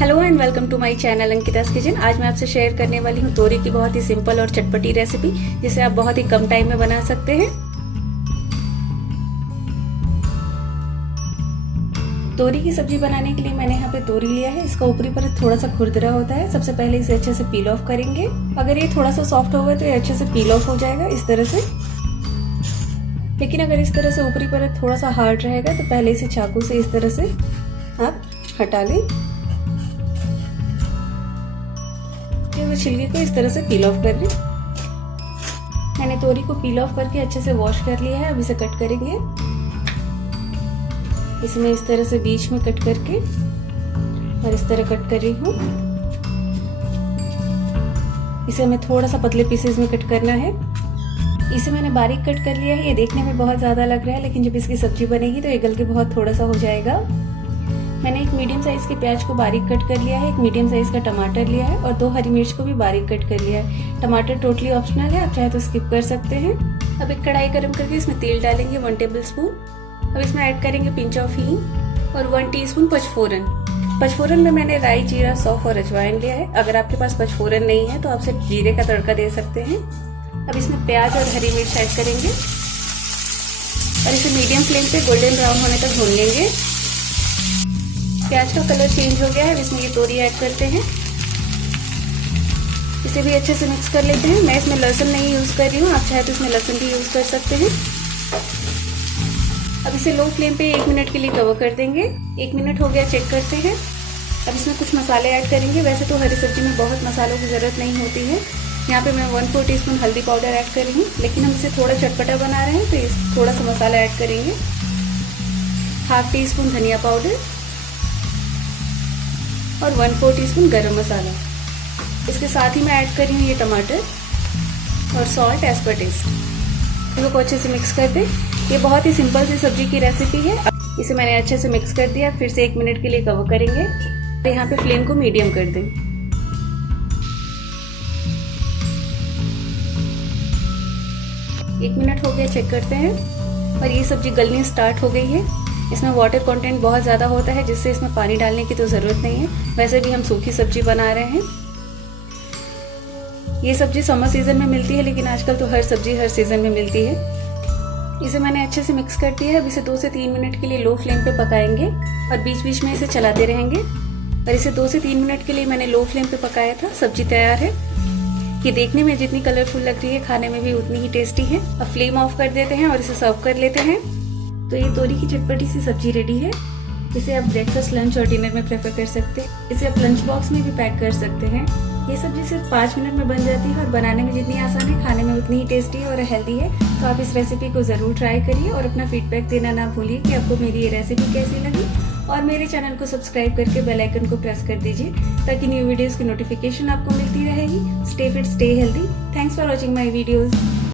Hello and welcome to my channel Ankita's kitchen. आज मैं आपसे शेयर करने वाली हूँ तोरी की बहुत ही सिंपल और चटपटी रेसिपी, जिसे आप बहुत ही कम टाइम में बना सकते हैं। तोरी की सब्जी बनाने के लिए मैंने यहाँ पे तोरी लिया है। इसका ऊपरी परत थोड़ा सा खुरदरा होता है। सबसे पहले इसे अच्छे से पील ऑफ करेंगे। अगर ये थोड़ा सा सॉफ्ट होगा तो ये अच्छे से पील ऑफ हो जाएगा इस तरह से। लेकिन अगर इस तरह से ऊपरी परत थोड़ा सा हार्ड रहेगा तो पहले इसे चाकू से इस तरह से आप हटा लें। छिलके को इस तरह से पील ऑफ कर लें। मैंने तोरी को पील ऑफ करके अच्छे से वॉश कर लिया है। अब इसे कट करेंगे। इसे मैं इस तरह से बीच में कट करके और इस तरह कट कर रही हूँ। इसे हमें थोड़ा सा पतले पीसेस में कट करना है। इसे मैंने बारीक कट कर लिया है। ये देखने में बहुत ज़्यादा लग रहा है, लेकिन जब इसकी सब्जी बनेगी तो ये गल के बहुत थोड़ा सा हो जाएगा। मैंने एक मीडियम साइज़ के प्याज को बारीक कट कर लिया है, एक मीडियम साइज़ का टमाटर लिया है और 2 हरी मिर्च को भी बारीक कट कर लिया है। टमाटर टोटली ऑप्शनल है, आप चाहे तो स्किप कर सकते हैं। अब एक कढ़ाई गर्म करके इसमें तेल डालेंगे 1 टेबल स्पून। अब इसमें ऐड करेंगे पिंच ऑफ हींग और 1 टीस्पून पचफोरन। पचफोरन में मैंने राई, जीरा, सौंफ और अजवाइन लिया है। अगर आपके पास पचफोरन नहीं है तो आप सिर्फ जीरे का तड़का दे सकते हैं। अब इसमें प्याज और हरी मिर्च ऐड करेंगे और इसे मीडियम फ्लेम पे गोल्डन ब्राउन होने तक भून लेंगे। प्याज का कलर चेंज हो गया है। इसमें ये तोरी ऐड करते हैं। इसे भी अच्छे से मिक्स कर लेते हैं। मैं इसमें लहसुन नहीं यूज़ कर रही हूँ, आप चाहे तो इसमें लहसुन भी यूज़ कर सकते हैं। अब इसे लो फ्लेम पे 1 मिनट के लिए कवर कर देंगे। 1 मिनट हो गया, चेक करते हैं। अब इसमें कुछ मसाले ऐड करेंगे। वैसे तो हरी सब्जी में बहुत मसालों की ज़रूरत नहीं होती है। यहाँ पे मैं 1/4 टीस्पून हल्दी पाउडर ऐड कर रही हूँ, लेकिन हम इसे थोड़ा चटपटा बना रहे हैं तो थोड़ा सा मसाला ऐड करेंगे। 1/2 टीस्पून धनिया पाउडर और 1/4 टीस्पून गरम मसाला। इसके साथ ही मैं ऐड कर रही हूँ ये टमाटर और सॉल्ट एज पर टेस्ट। इनको अच्छे से मिक्स कर दें। ये बहुत ही सिंपल सी सब्जी की रेसिपी है। इसे मैंने अच्छे से मिक्स कर दिया। फिर से 1 मिनट के लिए कवर करेंगे। तो यहाँ पे फ्लेम को मीडियम कर दें। 1 मिनट हो गया, चेक करते हैं। और ये सब्जी गलनी स्टार्ट हो गई है। इसमें वाटर कंटेंट बहुत ज़्यादा होता है, जिससे इसमें पानी डालने की तो ज़रूरत नहीं है। वैसे भी हम सूखी सब्जी बना रहे हैं। ये सब्जी समर सीजन में मिलती है, लेकिन आजकल तो हर सब्जी हर सीजन में मिलती है। इसे मैंने अच्छे से मिक्स कर दिया है। अब इसे 2 से 3 मिनट के लिए लो फ्लेम पे पकाएंगे और बीच बीच में इसे चलाते रहेंगे। और इसे 2 से 3 मिनट के लिए मैंने लो फ्लेम पे पकाया था। सब्जी तैयार है। ये देखने में जितनी कलरफुल लग रही है, खाने में भी उतनी ही टेस्टी है। अब फ्लेम ऑफ कर देते हैं और इसे सर्व कर लेते हैं। तो ये तोरी की चटपटी सी सब्जी रेडी है। इसे आप ब्रेकफास्ट, लंच और डिनर में प्रेफर कर सकते हैं। इसे आप लंच बॉक्स में भी पैक कर सकते हैं। ये सब्जी सिर्फ 5 मिनट में बन जाती है और बनाने में जितनी आसान है, खाने में उतनी ही टेस्टी है और हेल्दी है। तो आप इस रेसिपी को ज़रूर ट्राई करिए और अपना फीडबैक देना ना भूलिए कि आपको मेरी ये रेसिपी कैसी लगी। और मेरे चैनल को सब्सक्राइब करके बेल आइकन को प्रेस कर दीजिए, ताकि न्यू वीडियोज़ की नोटिफिकेशन आपको मिलती रहेगी। Stay fit, stay healthy. Thanks for watching my videos.